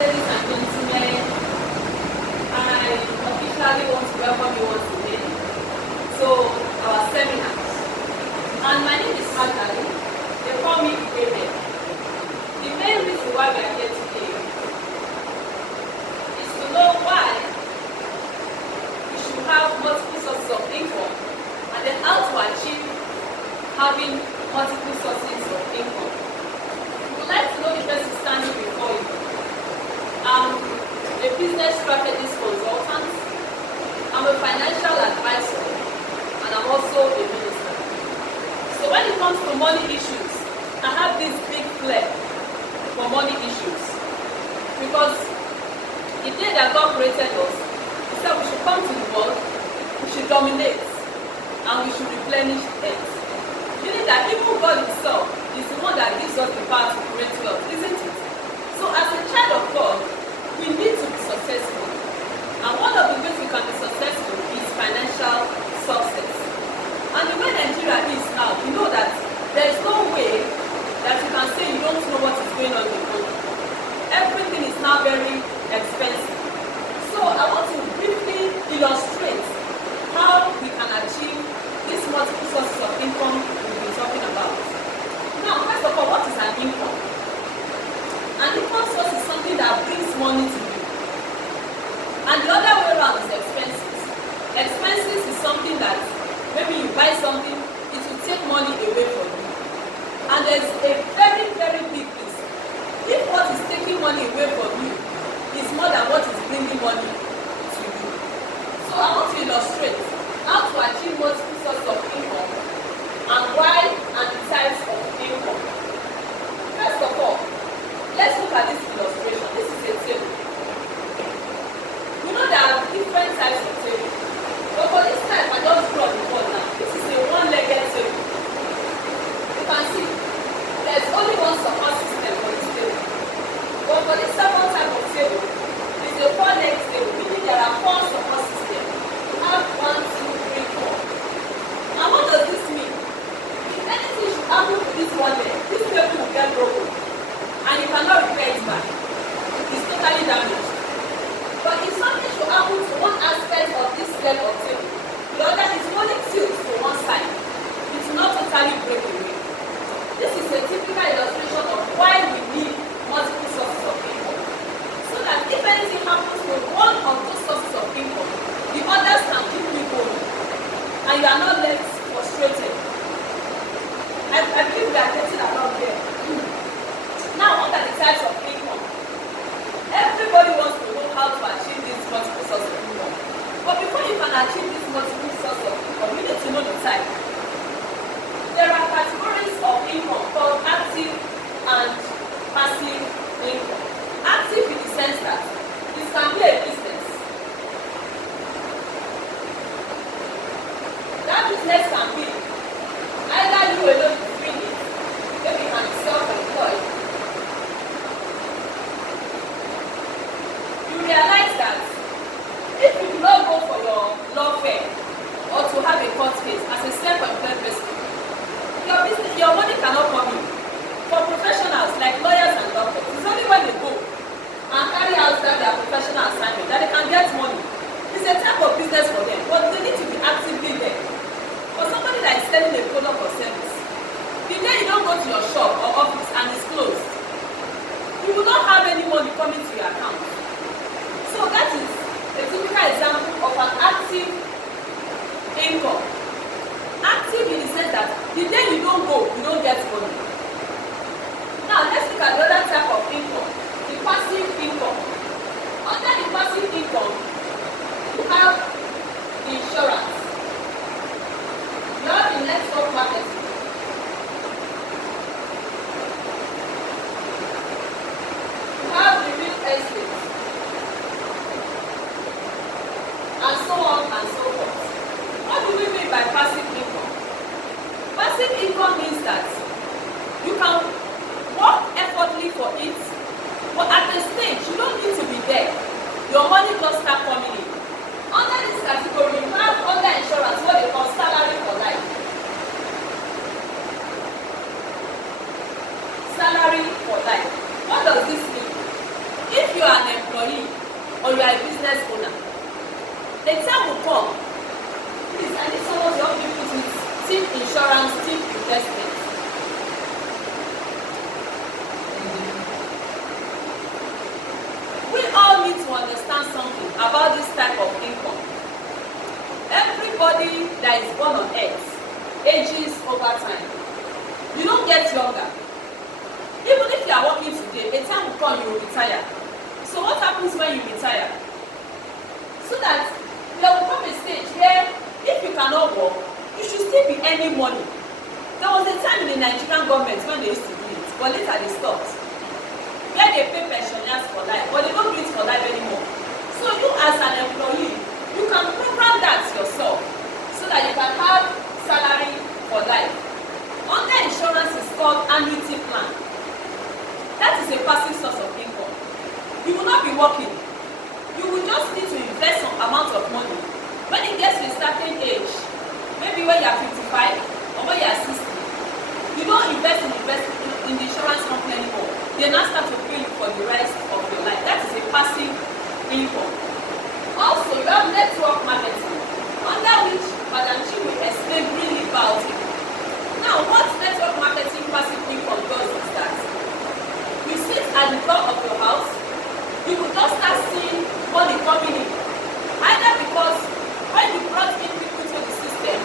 Ladies and gentlemen, I officially want to welcome you once again to our seminar. And my name is Magdalene. They call me David. The main reason why we are here today is to know why we should have multiple sources of income and then how to achieve having multiple sources of income. We would like to know the person standing before you. I'm a business strategist consultant, I'm a financial advisor, and I'm also a minister. So when it comes to money issues, I have this big flair for money issues. Because the day that God created us, He said we should come to the world, we should dominate, and we should replenish the earth. Meaning that even God Himself is the one that gives us the power to create wealth, isn't it? So as a child of God, we need to be successful. And one of the ways we can be successful is financial success. And the way Nigeria is now, you know that there is no way that you can say you don't know what is going on in the country. Everything is now very expensive. So I want to briefly illustrate how we can achieve these multiple sources of income we've been talking about. Now, first of all, what is an income? An income source is something that brings money to you. And the other way around is expenses. Expenses is something that maybe you buy something, it will take money away from you. And there's a very, very big risk. If what is taking money away from you is more than what is bringing money to you. So I want to illustrate how to achieve multiple sources of income and why and the types of income. First of all, let's look at this illustration. This is a table. You know there are different types of tables. But for this type, I just draw the board now. This is a one-legged table. You can see there's only one support system for this table. But for this second type of table, it's a four-legged table, meaning there are four support systems. You have 1, 2, 3, 4. Now what does this mean? If anything should happen to this one leg, this table will get broken. And you cannot repair it back. It's totally damaged. But if something should happen to one aspect of this leg of table, the other is only tilt to one side. It will not totally break away. This is a typical illustration of why we need multiple sources of income. So that if anything happens to one of those sources of income, the others can keep you going. And you are not left frustrated. I believe we are getting along here. Now, what are the types of income? Everybody wants to know how to achieve these multiple sources of income. But before you can achieve these multiple sources of income, you need to know the type. There are categories of income called active and passive income. Active in the sense that this can be a business. That business can be either you alone doing it, maybe you can be self-employed. Realize that if you do not go for your law firm or to have a court case as a self-employed person, your money cannot come in. For professionals like lawyers and doctors, it's only when they go and carry out their professional assignment that they can get money. It's a type of business for them, but they need to be actively there. For somebody that is selling a product or service, the day you don't go to your shop or office and it's closed, you will not have any money coming to your account. So that is a typical example of an active income. Active in the sense that the day you don't go, you don't get money. Now let's look at the other type of income, the passive income. Under the passive income, you have the insurance, you have the network marketing, you have the real estate, and so on and so forth. What do we mean by passive income? Passive income means that are an employee or you are a business owner, the time will come. Please, I need someone to help me put with team insurance, team investment. We all need to understand something about this type of income. Everybody that is born on earth ages over time. You don't get younger. Even if you are working today, a time will come you will retire. So what happens when you retire? So that there will come a stage where if you cannot work, you should still be earning money. There was a time in the Nigerian government when they used to do it, but later they stopped. Where they pay pensioners for life, but they don't do it for life anymore. So you as an employee, you can program that yourself so that you can have salary for life. Under insurance is called annuity plan. That is a passive source of income. You will not be working. You will just need to invest some amount of money. When it gets to a certain age, maybe when you are 55 or when you are 60, you don't invest in the insurance company anymore. They now start to pay you for the rest of your life. That is a passive income. Also, you have network marketing, under which Madam Chi will explain really about it. Now, what network marketing passive income does is that you sit at the door of your house, you will just start seeing money coming in. Either because when you brought in people to the system,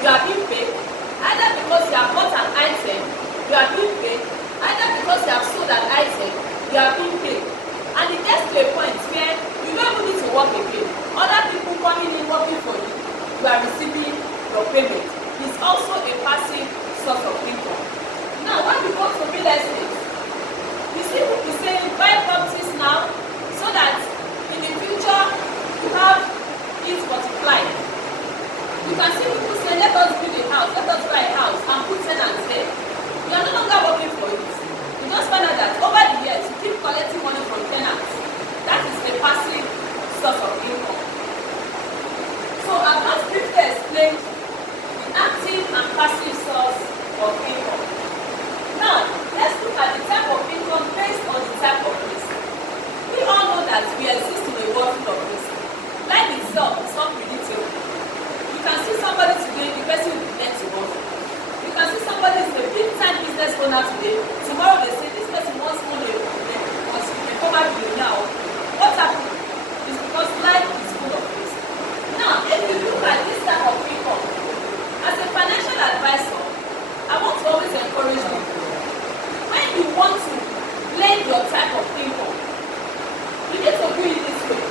you are being paid. Either because you have bought an item, you are being paid. Either because you have sold an item, you are being paid. And it gets to a point where you don't even need to work again. Other people coming in working for you, you are receiving your payment. It's also a passive source of income. Now, when you go to real estate, you see people saying buy properties now so that in the future you have it multiplied. You can see people say let us build a house, let us buy a house and put tenants there. You are no longer working for it. You just find out that over the years you keep collecting money from tenants. That is a passive source of income. So I've not briefly explained the active and passive source of income. Now, let's look at the type of income based on the type of risk. We all know that we exist in a world full of risk. Life itself is unpredictable. You can see somebody today, the person will be dead tomorrow. You can see somebody is a big-time business owner today. Tomorrow they say this person wants money, was a former billionaire. What happened? It's because life is full of risk. Now, if you look at this type of income, as a financial advisor, I want to always encourage people. When you want to blend your type of income, you need to do it this way.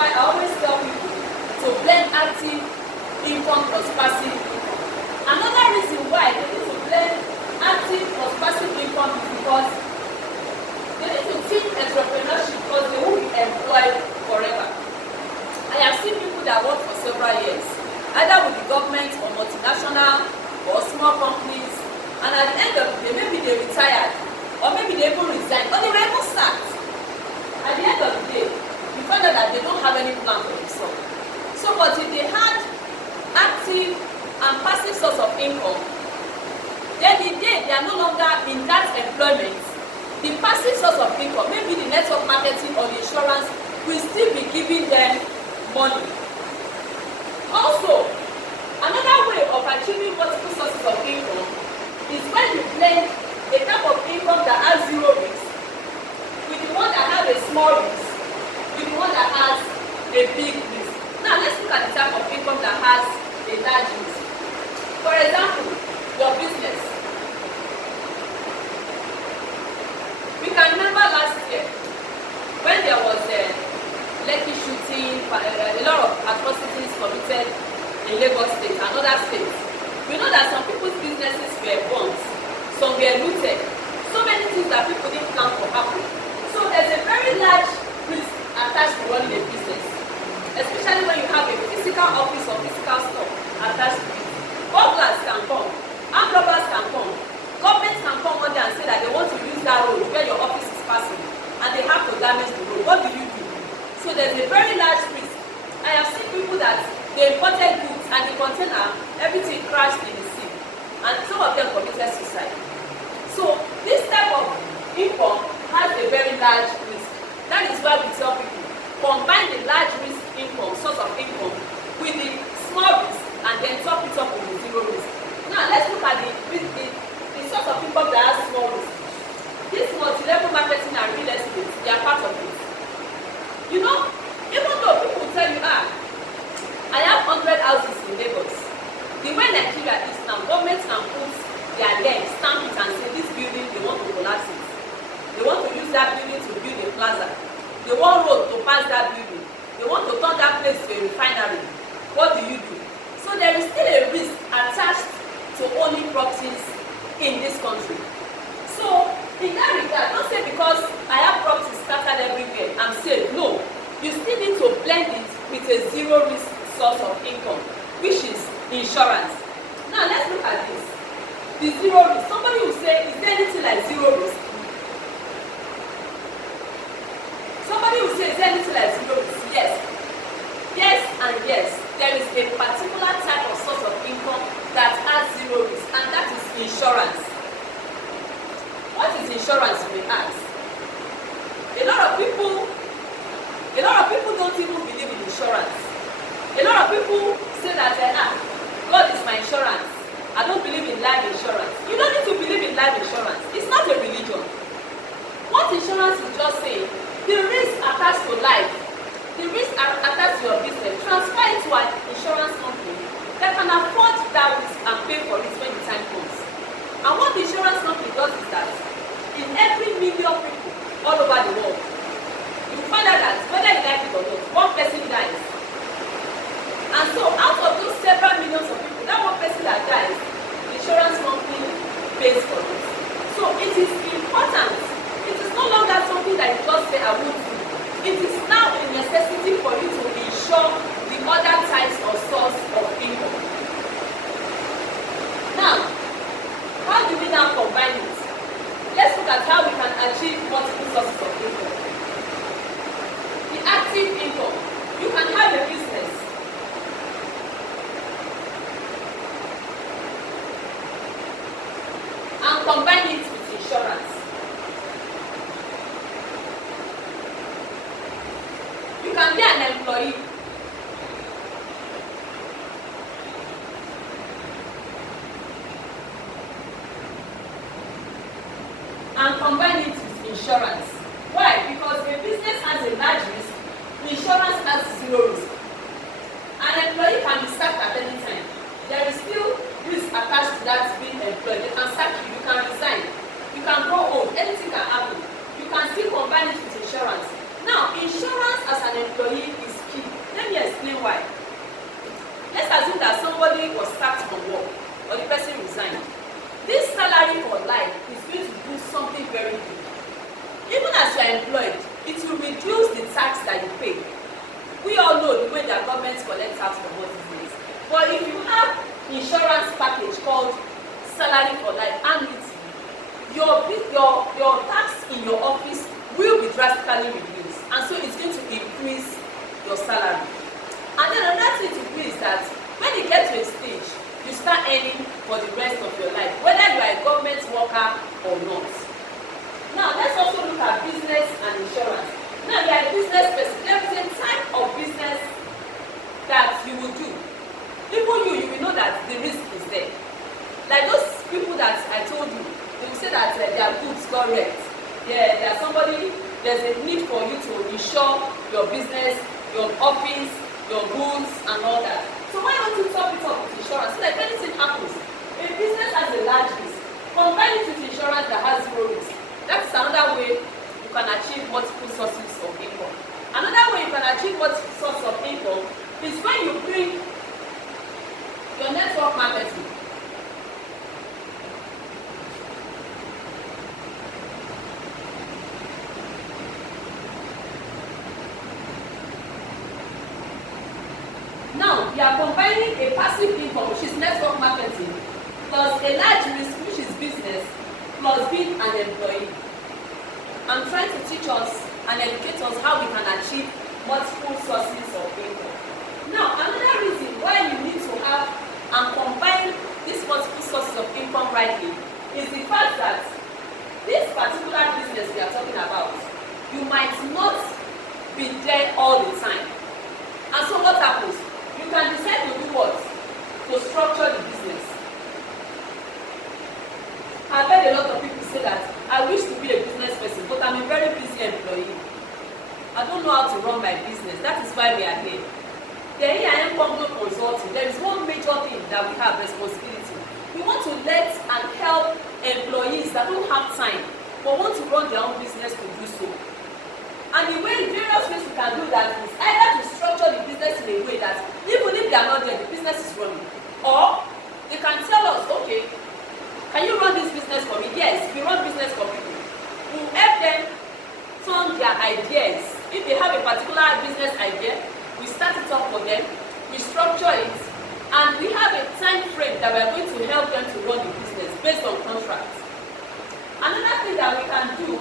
why I always tell people to blend active income plus passive income. Another reason why they need to blend active plus passive income is because they need to teach entrepreneurship because they won't be employed forever. I have seen people that work for several years, either with the government or multinational or small companies, and at the end of the day, maybe they retired, or maybe they even resigned, or they were even sacked. At the end of the day, you find out that they don't have any plan for themselves. So, but if they had active and passive source of income, then the day they are no longer in that employment, the passive source of income, maybe the network marketing or the insurance, will still be giving them money. Also, another way of achieving multiple sources of income is when you blend a type of income that has zero risk with the one that has a small risk with the one that has a big risk. Now let's look at the type of income that has a large risk. For example, your business. We can remember last year when there was a Lekki shooting, a lot of atrocities committed in Lagos State and other states. We know that some people's businesses were burnt, some were looted, so many things that people didn't plan for happen. So there's a very large risk attached to running a business, especially when you have a physical office or physical store attached to it. Burglars can come, armed robbers can come, government can come one day and say that they want to use that road where your office is passing, and they have to damage the road. What do you do? So there's a very large risk. I have seen people that they imported goods and the container, everything crashed in the sea, and some of them committed suicide. So this type of income has a very large risk. That is why we tell people, combine the large risk income, source of income, with the small risk and then top it up with the zero risk. Now let's look at the source of income that has small risk. This multi-level marketing and real estate, they are part of it. You know, even though people tell you, I have 100 houses in Lagos, the way Nigeria is now, government can put their leg, stamp it and say this building, they want to collapse it. They want to use that building to build a plaza. They want road to pass that building. They want to turn that place to a refinery. What do? So there is still a risk attached to owning properties in this country. So in that regard, don't say because I have properties scattered everywhere, I'm safe. No, you still need to blend it with a zero risk source of income, which is insurance. Now let's look at this. The zero risk. Somebody will say, is there anything like zero risk? Somebody will say, is there anything like zero risk? Yes. Yes and yes. There is a particular type of source of income that has zero risk, and that is insurance. What is insurance, you may ask? A lot of people don't even believe in insurance. A lot of people say that God is my insurance. I don't believe in life insurance. You don't need to believe in life insurance. It's not a religion. What insurance is just saying, the risk attached to life, the risk attached to your business, transfer it to an insurance company that can afford that risk and pay for it when the time comes. And what the insurance company does is that in every million people all over the world, you find out that whether you like it or not, one person dies. And so out of those several millions of people, that one person that dies, the insurance company pays for it. So it is important. It is no longer something that you just say, I won't do. It is now a necessity for you to insure the other types of source of income. Now, how do we now combine it? Let's look at how we can achieve multiple sources of income. The active income. You can have a business. And combine it with insurance. You can be an employee. And combine it with insurance. Why? Because a business has a large risk, insurance has zero risk. An employee can be sacked at any time. There is still risk attached to that being employed. They can sack you, you can resign, you can grow old, anything can happen. You can still combine it with insurance. Now, insurance as an employee is key. reason why. Let's assume that somebody was sacked from work or the person resigned. This salary for life is going to do something very big. Even as you are employed, it will reduce the tax that you pay. We all know the way that government collects tax from us these days. But if you have insurance package called salary for life annuity, your tax in your office will be drastically reduced, and so it's going to increase your salary. And then another thing to do is that when you get to a stage, you start earning for the rest of your life, whether you are a government worker or not. Now let's also look at business and insurance. Now you are a business person. There is a type of business that you will do. Even you will know that the risk is there. Like those people that I told you, they will say that their goods got wrecked. There's a need for you to insure your business, your office, your goods and all that. So why don't you top it up with insurance? So that if anything happens, a business has a large risk. Combine it with insurance that has zero risk. That's another way you can achieve multiple sources of income. Another way you can achieve multiple sources of income is when you bring your network marketing. Now, you are combining a passive income, which is network marketing, plus a large risk, which is business, plus being an employee. I'm trying to teach us and educate us how we can achieve multiple sources of income. Now, another reason why you need to have and combine these multiple sources of income rightly is the fact that this particular business we are talking about, you might not be there all the time. And so what happens? You can decide to do what? To structure the business. I've heard a lot of people say that I wish to be a business person, but I'm a very busy employee. I don't know how to run my business. That is why we are here. The EIM Congo Consulting, there is one major thing that we have responsibility. We want to let and help employees that don't have time but want to run their own business to do so. And the various ways we can do that is either to structure the business in a way that even if they are not there, the business is running. Or they can tell us, okay, can you run this business for me? Yes, we run business for people. We will help them turn their ideas. If they have a particular business idea, we start it up for them, we structure it, and we have a time frame that we are going to help them to run the business based on contracts. Another thing that we can do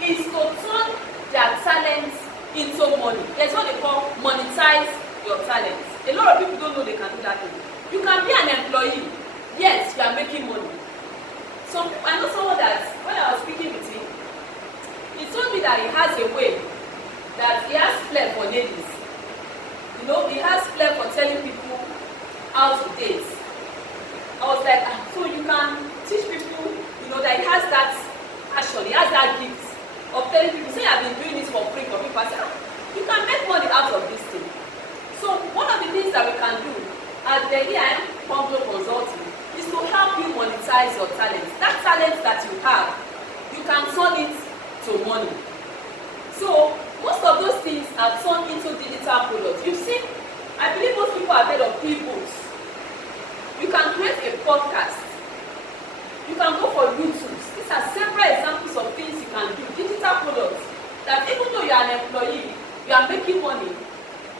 is to turn their talents into money. There's what they call monetize your talents. A lot of people don't know they can do that thing. You can be an employee, yes, you are making money. So I know someone that when I was speaking with him, he told me that he has a way that he has flair for ladies. You know, he has flair for telling people how to date. I was like, so you can teach people, you know, that he has that passion, he has that gift of telling people, say I've been doing this for free for people. I say, you can make money out of this thing. So one of the things that we can do at the EIM Congo Consulting is to help you monetize your talents. That talent that you have, you can turn it to money. So most of those things are turned into digital products. You've seen, I believe most people have heard of ebooks. You can create a podcast. You can go for YouTube. These are several examples of things you can do, digital products, that even though you are an employee, you are making money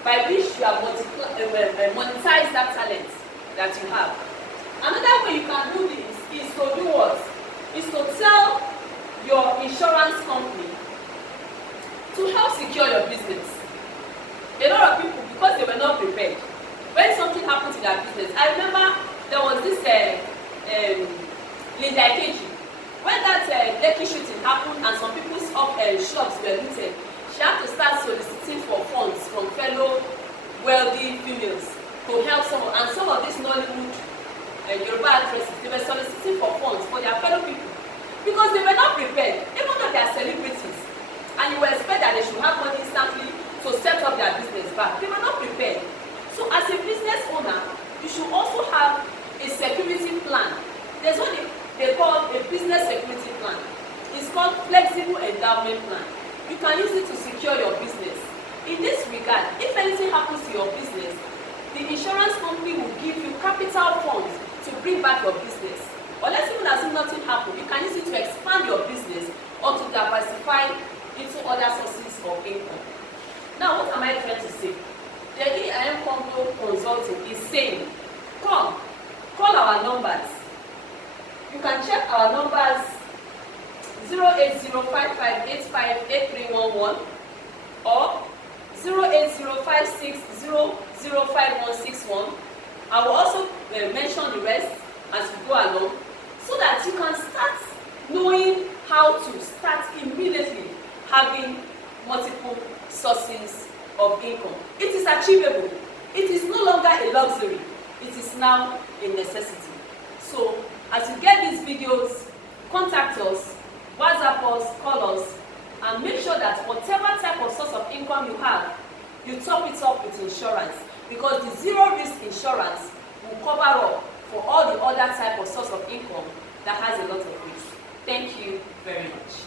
by which you are monetize that talent that you have. Another way you can do this is to do what? Is to tell your insurance company to help secure your business. A lot of people, because they were not prepared, when something happened to their business, I remember there was this Linda Ikeji. When that Lekki shooting happened and some people's shops were looted, she had to start soliciting for funds from fellow wealthy females to help someone. And some of these Nollywood Yoruba actresses, they were soliciting for funds for their fellow people because they were not prepared, even though they are celebrities. And you will expect that they should have money instantly to set up their business back. They were not prepared. So as a business owner, you should also have a security plan. There's what they call a business security plan. It's called flexible endowment plan. You can use it to secure your business. In this regard, if anything happens to your Video Consulting is saying, come, call our numbers. You can check our numbers 08055858311 or 08056005161. I will also mention the rest as we go along, so that you can start knowing how to start immediately having multiple sources of income. It is achievable. It is no longer a luxury. It is now a necessity. So as you get these videos, contact us, WhatsApp us, call us, and make sure that whatever type of source of income you have, you top it up with insurance, because the zero risk insurance will cover up for all the other type of source of income that has a lot of risk. Thank you very much.